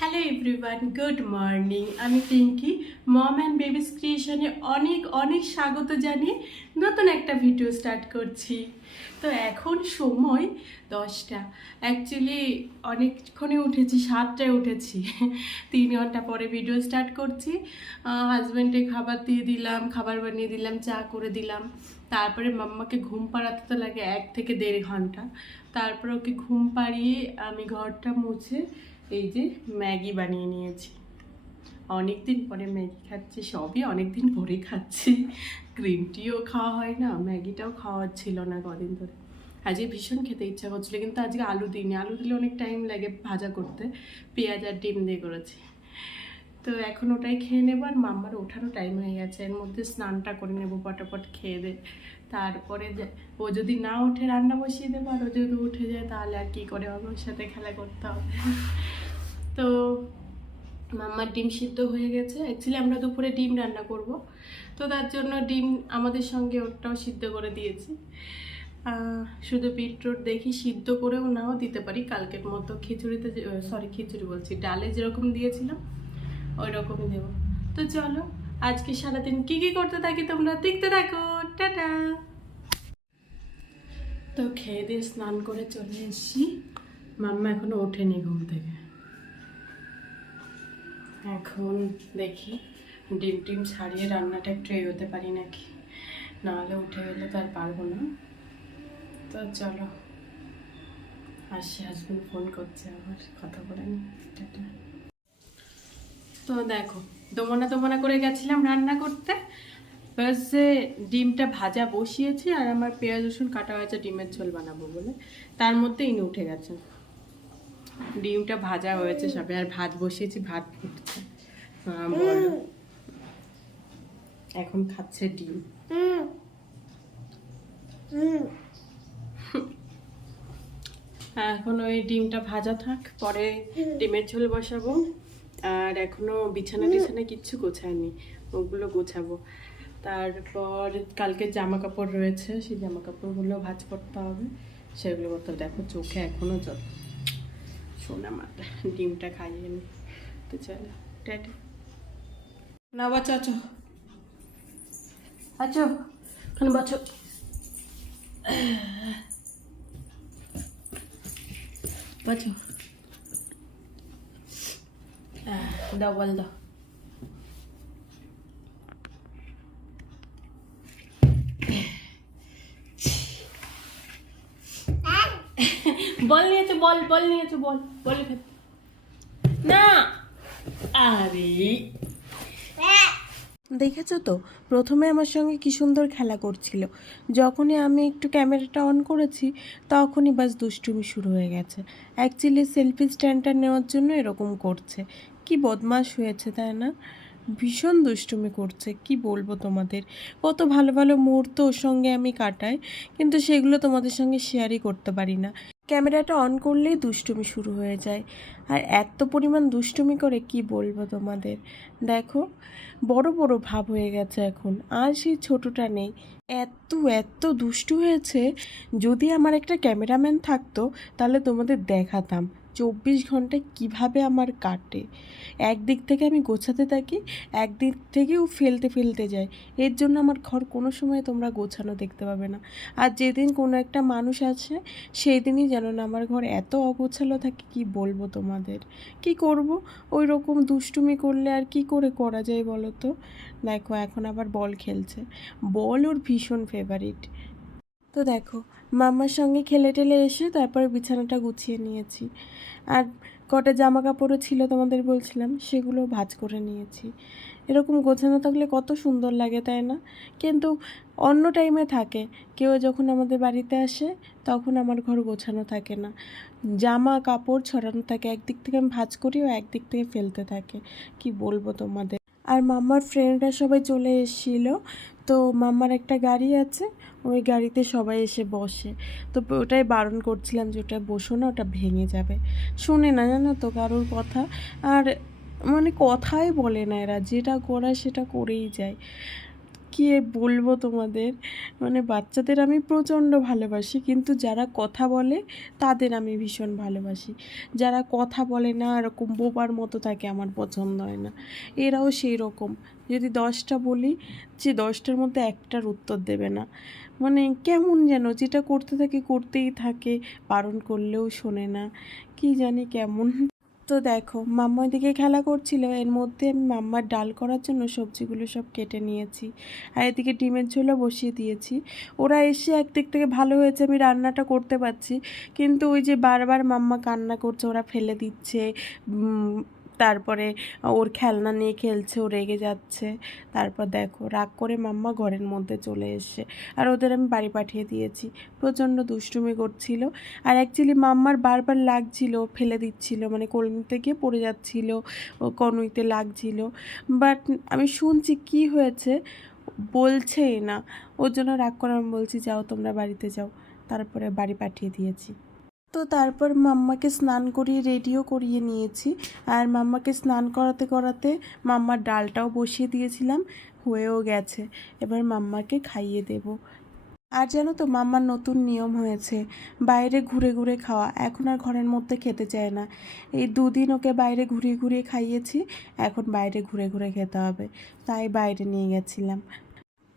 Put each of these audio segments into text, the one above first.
Hello everyone good morning আমি Pinki mom and babies ক্রিয়েশনে অনেক অনেক স্বাগত জানিয়ে নতুন একটা ভিডিও স্টার্ট করছি। তো এখন সময় দশটা। অ্যাকচুয়ালি অনেকক্ষণে উঠেছি, সাতটায় উঠেছি। তিন ঘণ্টা পরে ভিডিও স্টার্ট করছি। হাজব্যান্ডে খাবার দিয়ে দিলাম, খাবার বানিয়ে দিলাম, চা করে দিলাম। তারপরে মাম্মাকে ঘুম পাড়াতে তো লাগে এক থেকে দেড় ঘণ্টা। তারপর ওকে ঘুম পাড়িয়ে আমি ঘরটা মুছে এই যে ম্যাগি বানিয়ে নিয়েছি। অনেক দিন পরে ম্যাগি খাচ্ছি, সবই অনেক দিন পরে খাচ্ছি। গ্রিন টিও খাওয়া হয় না, ম্যাগিটাও খাওয়া ছিল না কদিন ধরে। আজকে ভীষণ খেতে ইচ্ছা করছিল, কিন্তু আজকে আলু দিইনি। আলু দিলে অনেক টাইম লাগে ভাজা করতে। পেঁয়াজ আর ডিম দিয়ে করেছি। তো এখন ওটাই খেয়ে নেব, আর মাম্মার ওঠারও টাইম হয়ে গেছে। এর মধ্যে স্নানটা করে নেব, পটাপট খেয়ে দে তারপরে ও যদি না ওঠে রান্না বসিয়ে দেবো আর ও যদি উঠে যায় তাহলে আর কী করে হবে ওর সাথে খেলা করতে হবে? তো মাম্মার ডিম সিদ্ধ হয়ে গেছে। অ্যাকচুয়ালি আমরা দুপুরে ডিম রান্না করব। তো তার জন্য ডিম আমাদের সঙ্গে ওটাও সিদ্ধ করে দিয়েছি। শুধু বিটরুট দেখি সিদ্ধ করেও নাও দিতে পারি। কালকের মতো খিচুড়িতে সরি খিচুড়ি বলছি, ডালে যেরকম দিয়েছিলাম ওই রকমই দেবো। তো চলো আজকে সারাদিন কি কি করতে থাকি তোমরা দেখতে থাকো। টাটা। তো খেয়ে দিয়ে স্নান করে চলে এসেছি। মাম্মা এখনও ওঠেনি ঘুম থেকে। এখন দেখি ডিম টিম ছাড়িয়ে রান্নাটা একটু এগোতে পারি নাকি। নাহলে উঠে গেলে তো আর পারব না। তো চলো, আসি হাজবেন্ড ফোন করছে আবার, কথা বলেন টাটা। তো দেখো, দোমনা দোমনা করে গেছিলাম রান্না করতে। বাস ডিমটা ভাজা বসিয়েছি আর আমার পেঁয়াজ, রসুন কাটা হয়েছে ডিমের ঝোল বানাবো বলে। তার মধ্যে ইনি উঠে গেছে। ডিমটা ভাজা হয়েছে সবে, আর ভাত বসিয়েছি, ভাত ফুটছে। এখন খাচ্ছে ডিম। এখন ওই ডিমটা ভাজা থাক, পরে ডিমের ঝোল বসাবো। আর এখনও বিছানা টিছানা কিচ্ছু গোছায়নি ওগুলো গোছাবো। তারপর কালকে জামা কাপড় রয়েছে সেই জামা কাপড়গুলো ভাজ করতে হবে সেগুলো করতে দেখো চোখে এখনও জল। শোনা মাতা ডিমটা খাইয়ে নি। তো চলো টাটা। না বাচ্চা আছো আছো খান বাচ্চো বাচ্চো দাও বল বল নিয়েছে বল বল নিয়েছে বল বল না! আরে! দেখেছ তো? প্রথমে আমার সঙ্গে কি সুন্দর খেলা করছিল। যখনই আমি একটু ক্যামেরাটা অন করেছি, তখনই বাস দুষ্টুমি শুরু হয়ে গেছে। অ্যাকচুয়ালি সেলফি স্ট্যান্ডটা নেওয়ার জন্য এরকম করছে। কি বদমাশ হয়েছে, তাই না? ভীষণ দুষ্টুমি করছে, কি বলব তোমাদের? কত ভালো ভালো মুহূর্ত ওর সঙ্গে আমি কাটাই, কিন্তু সেগুলো তোমাদের সঙ্গে শেয়ারই করতে পারি না। ক্যামেরাটা অন করলেই দুষ্টুমি শুরু হয়ে যায়। আর এত পরিমাণ দুষ্টুমি করে কি বলব তোমাদের? দেখো, বড় বড় ভাব হয়ে গেছে এখন, আর সেই ছোটটা নেই। এত এত দুষ্টু হয়েছে, যদি আমার একটা ক্যামেরাম্যান থাকতো, তাহলে তোমাদের দেখাতাম। চব্বিশ ঘন্টায় কীভাবে আমার কাটে? একদিক থেকে আমি গোছাতে থাকি, একদিক থেকেও ফেলতে ফেলতে যায় এর জন্য আমার ঘর কোনো সময় তোমরা গোছানো দেখতে পাবে না। আর যেদিন কোনো একটা মানুষ আছে সেই দিনই যেন না আমার ঘর এত অগোছালো থাকে, কি বলব তোমাদের? কি করব? ওই রকম দুষ্টুমি করলে আর কি করে করা যায় বলো তো? দেখো, এখন আবার বল খেলছে। বল ওর ভীষণ ফেভারিট তো দেখো মাম্মার সঙ্গে খেলে টেলে এসে তারপরে বিছানাটা গুছিয়ে নিয়েছি। আর কটা জামা কাপড়ও ছিল তোমাদের বলছিলাম, সেগুলো ভাজ করে নিয়েছি। এরকম গোছানো থাকলে কত সুন্দর লাগে, তাই না? কিন্তু অন্য টাইমে থাকে। কেউ যখন আমাদের বাড়িতে আসে, তখন আমার ঘর গোছানো থাকে না। জামা কাপড় ছড়ানো থাকে, একদিক থেকে আমি ভাঁজ করি ও একদিক থেকে ফেলতে থাকে। কি বলব তোমাদের? আর মাম্মার ফ্রেন্ডরা সবাই চলে এসেছিল। তো মাম্মার একটা গাড়ি আছে, ওই গাড়িতে সবাই এসে বসে। তো ওটাই বারণ করছিলাম যে ওটা বসো না, ওটা ভেঙে যাবে। শুনে না জানো তো কারোর কথা। আর মানে কথাই বলে না এরা, যেটা করায় সেটা করেই যায়। কি বলব তোমাদের? মানে বাচ্চাদের আমি প্রচণ্ড ভালোবাসি, কিন্তু যারা কথা বলে তাদের আমি ভীষণ ভালোবাসি। যারা কথা বলে না, এরকম বোবার মতো থাকে আমার পছন্দ হয় না। এরাও সেই রকম যদি দশটা বলি, যে দশটার মধ্যে একটার উত্তর দেবে না। মানে কেমন যেন, যেটা করতে থাকে করতেই থাকে, বারণ করলেও শোনে না। কি জানি কেমন। তো দেখো, মাম্মা ওইদিকে খেলা করছিল, এর মধ্যে আমি মাম্মার ডাল করার জন্য সবজিগুলো সব কেটে নিয়েছি আর এদিকে ডিমের ঝোলও বসিয়ে দিয়েছি। ওরা এসে একদিক থেকে ভালো হয়েছে, আমি রান্নাটা করতে পারছি, কিন্তু ওই যে বারবার মাম্মা কান্না করছে, ওরা ফেলে দিচ্ছে তারপরে ওর খেলনা নিয়ে খেলছে, ও রেগে যাচ্ছে। তারপর দেখো, রাগ করে মাম্মা ঘরের মধ্যে চলে এসছে। আর ওদের আমি বাড়ি পাঠিয়ে দিয়েছি। প্রচণ্ড দুষ্টুমি করছিল। আর অ্যাকচুয়ালি মাম্মার বারবার লাগছিল ফেলে দিচ্ছিল মানে কলমিতে গিয়ে পড়ে যাচ্ছিল, ও কনুইতে লাগছিল। বাট আমি শুনছি কি হয়েছে, বলছেই না। ওর জন্য রাগ করে আমি বলছি, যাও তোমরা বাড়িতে যাও। তারপরে বাড়ি পাঠিয়ে দিয়েছি। তো তারপর মাম্মাকে স্নান করিয়ে রেডিও করিয়ে নিয়েছি। আর মাম্মাকে স্নান করাতে করাতে মাম্মার ডালটাও বসিয়ে দিয়েছিলাম, হয়েও গেছে। এবার মাম্মাকে খাইয়ে দেবো। আর জানো তো, মাম্মার নতুন নিয়ম হয়েছে, বাইরে ঘুরে ঘুরে খাওয়া। এখন আর ঘরের মধ্যে খেতে চায় না। এই দুদিন ওকে বাইরে ঘুরিয়ে ঘুরিয়ে খাইয়েছি, এখন বাইরে ঘুরে ঘুরে খেতে হবে। তাই বাইরে নিয়ে গেছিলাম।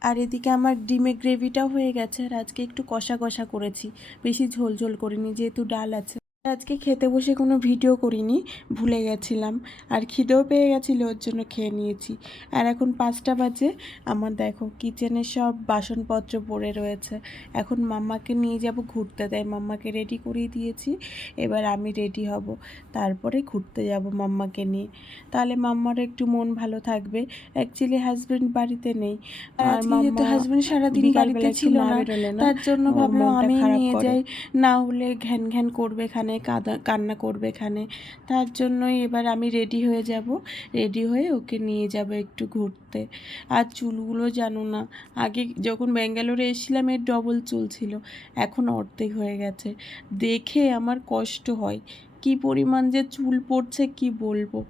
আর এদিকে আমার ডিমের গ্রেভিটাও হয়ে গেছে আর আজকে একটু কষা কষা করেছি। বেশি ঝোল ঝোল করিনি, যেহেতু ডাল আছে। আজকে খেতে বসে কোনো ভিডিও করিনি ভুলে গেছিলাম। আর খিদেও পেয়ে গেছিল ওর জন্য খেয়ে নিয়েছি। আর এখন পাঁচটা বাজে। আমার দেখো কিচেনে সব বাসনপত্র পড়ে রয়েছে। এখন মাম্মাকে নিয়ে যাব ঘুরতে তাই মাম্মাকে রেডি করিয়ে দিয়েছি। এবার আমি রেডি হব। তারপরে ঘুরতে যাব মাম্মাকে নিয়ে। তাহলে মাম্মার একটু মন ভালো থাকবে। অ্যাকচুয়ালি হাজবেন্ড বাড়িতে নেই। আর যেহেতু হাজবেন্ড সারাদিন বাড়িতে ছিল না তার জন্য ভাবলাম আমি নিয়ে যাই। না হলে ঘ্যান ঘ্যান করবে এখানে। কাদা, কান্না করবে এখানে। তার জন্যই এবার আমি রেডি হয়ে যাব। রেডি হয়ে ওকে নিয়ে যাব একটু ঘুরতে। আর চুলগুলো জানো না, আগে যখন ব্যাঙ্গালোরে এসেছিলাম এর ডবল চুল ছিল, এখন অর্ধেক হয়ে গেছে। দেখে আমার কষ্ট হয়। কি পরিমাণ যে চুল পড়ছে কি বলব?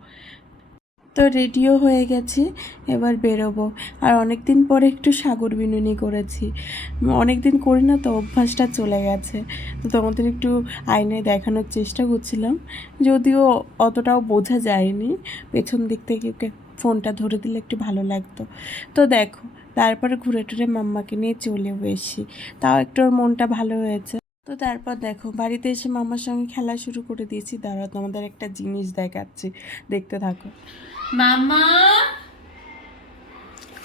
তো রেডিও হয়ে গেছি, এবার বেরোবো। আর অনেক দিন পরে একটু সাগর বিনুনি করেছি। অনেক দিন করি না তো, অভ্যাসটা চলে গেছে। তো তোমাদের একটু আয়নায় দেখানোর চেষ্টা করছিলাম, যদিও অতটাও বোঝা যায়নি। পেছন দিক থেকে ফোনটা ধরে দিলে একটু ভালো লাগতো। তো দেখো, তারপরে ঘুরে টুরে মাম্মাকে নিয়ে চলেও এসছি। তাও একটু ওর মনটা ভালো হয়েছে। তো তারপর দেখো বাড়িতে এসে মামার সঙ্গে খেলা শুরু করে দিয়েছি। দাঁড়াও তোমাদের একটা জিনিস দেখাচ্ছি। দেখতে থাকো। মামা!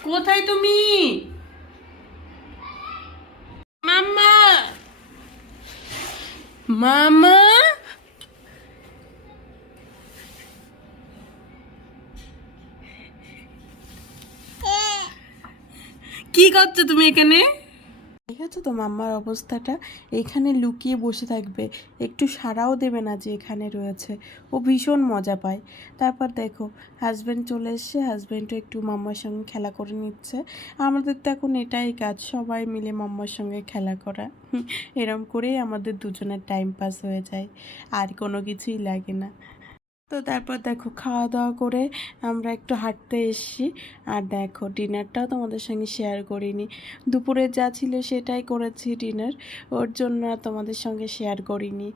কোথায় তুমি? মাম্মা মামা! কি করছ তুমি এখানে? ঠিক তো? মাম্মার অবস্থাটা এখানে লুকিয়ে বসে থাকবে। একটু সাড়াও দেবে না যে এখানে রয়েছে। ও ভীষণ মজা পায়। তারপর দেখো হাজব্যান্ড চলে এসছে। হাজব্যান্ডও একটু মাম্মার সঙ্গে খেলা করে নিচ্ছে। আমাদের তো এখন এটাই কাজ, সবাই মিলে মাম্মার সঙ্গে খেলা করা। এরম করেই আমাদের দুজনের টাইম পাস হয়ে যায়। আর কোনো কিছুই লাগে না। তো তারপর দেখো খাওয়া দাওয়া করে আমরা একটু হাঁটতে এসেছি। আর দেখো, ডিনারটাও তোমাদের সঙ্গে শেয়ার করিনি। দুপুরে যা ছিল সেটাই করেছি ডিনার। ওর জন্য আর তোমাদের সঙ্গে শেয়ার করিনি।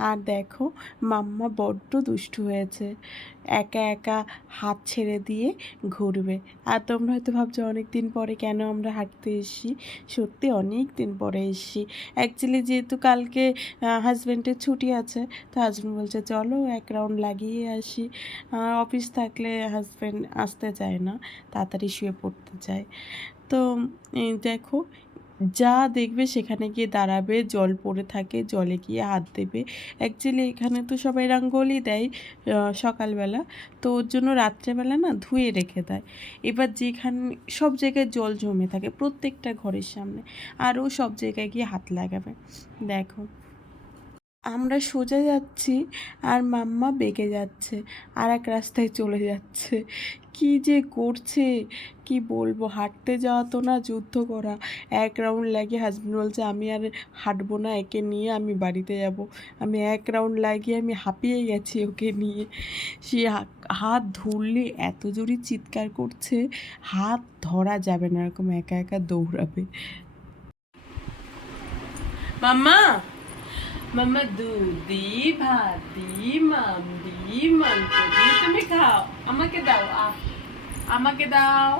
আর দেখো, মাম্মা বড্ড দুষ্টু হয়েছে। একা একা হাত ছেড়ে দিয়ে ঘুরবে। আর তোমরা হয়তো ভাবছ অনেক দিন পরে কেন আমরা হাঁটতে এসেছি? সত্যি অনেক দিন পরে এসেছি। অ্যাকচুয়ালি যেহেতু কালকে হাজব্যান্ডের ছুটি আছে, তো হাজব্যান্ড বলছে, চলো এক রাউন্ড লাগিয়ে আসি। অফিস থাকলে হাজব্যান্ড আসতে চায় না, তাড়াতাড়ি শুয়ে পড়তে চায়। তো দেখো যা দেখবে সেখানে গিয়ে দাঁড়াবে, জল পড়ে থাকে, জলে গিয়ে হাত দেবে। অ্যাকচুয়ালি এখানে তো সবাই রাঙ্গলি দেয় সকালবেলা। তো ওর জন্য রাত্রেবেলা না ধুয়ে রেখে দেয়। এবার যেখানে, সব জায়গায় জল জমে থাকে, প্রত্যেকটা ঘরের সামনে। আরও সব জায়গায় গিয়ে হাত লাগাবে। দেখো। আমরা সোজা যাচ্ছি আর মাম্মা বেঁকে যাচ্ছে আর এক রাস্তায় চলে যাচ্ছে। কি যে করছে? কি বলব? হাঁটতে যাওয়া তো না, যুদ্ধ করা। এক রাউন্ড লাগিয়ে হাজব্যান্ড বলছে, আমি আর হাঁটবো না, একে নিয়ে আমি বাড়িতে যাব। আমি এক রাউন্ড লাগিয়ে আমি হাঁপিয়ে গেছি ওকে নিয়ে। সে হাত ধরলে এত জোরে চিৎকার করছে, হাত ধরা যাবে না, এরকম একা একা দৌড়াবে। মাম্মা! মাম্মা দুধ দি ভাত দি মাম দি মাংস দি তুমি খাও আমাকে দাও আমাকে দাও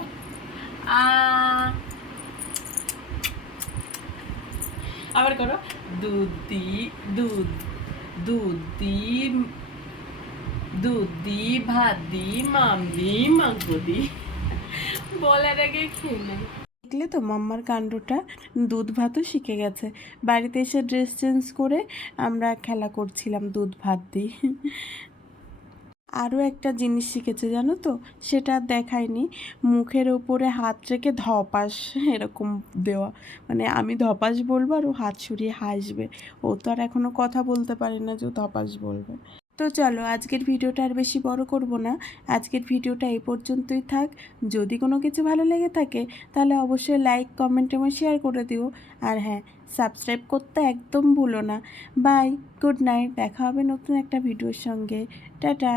আবার করো দুধ দুধ দুধ দুধ দি ভাত দি মাম দি মাংস দি বলার আগে খেয়ে নেয় দেখলে তো মাম্মার কাণ্ডটা দুধ ভাতও শিখে গেছে। বাড়িতে এসে ড্রেস চেঞ্জ করে আমরা খেলা করছিলাম দুধ ভাত দিয়ে। আরও একটা জিনিস শিখেছে জানো তো, সেটা দেখায়নি। মুখের ওপরে হাত রেখে ধপাস এরকম দেওয়া। মানে আমি ধপাস বলব আর ও হাত সরিয়ে হাসবে। ও তো আর এখনও কথা বলতে পারে না যে ধপাস বলবে। তো চলো আজকের ভিডিওটা আর বেশি বড় করব না। আজকের ভিডিওটা এই পর্যন্তই থাক। যদি কোনো কিছু ভালো লেগে থাকে, তাহলে অবশ্যই লাইক কমেন্ট এবং শেয়ার করে দিও। আর হ্যাঁ সাবস্ক্রাইব করতে একদম ভুলো না। বাই গুড নাইট দেখা হবে নতুন একটা ভিডিওর সঙ্গে। টাটা!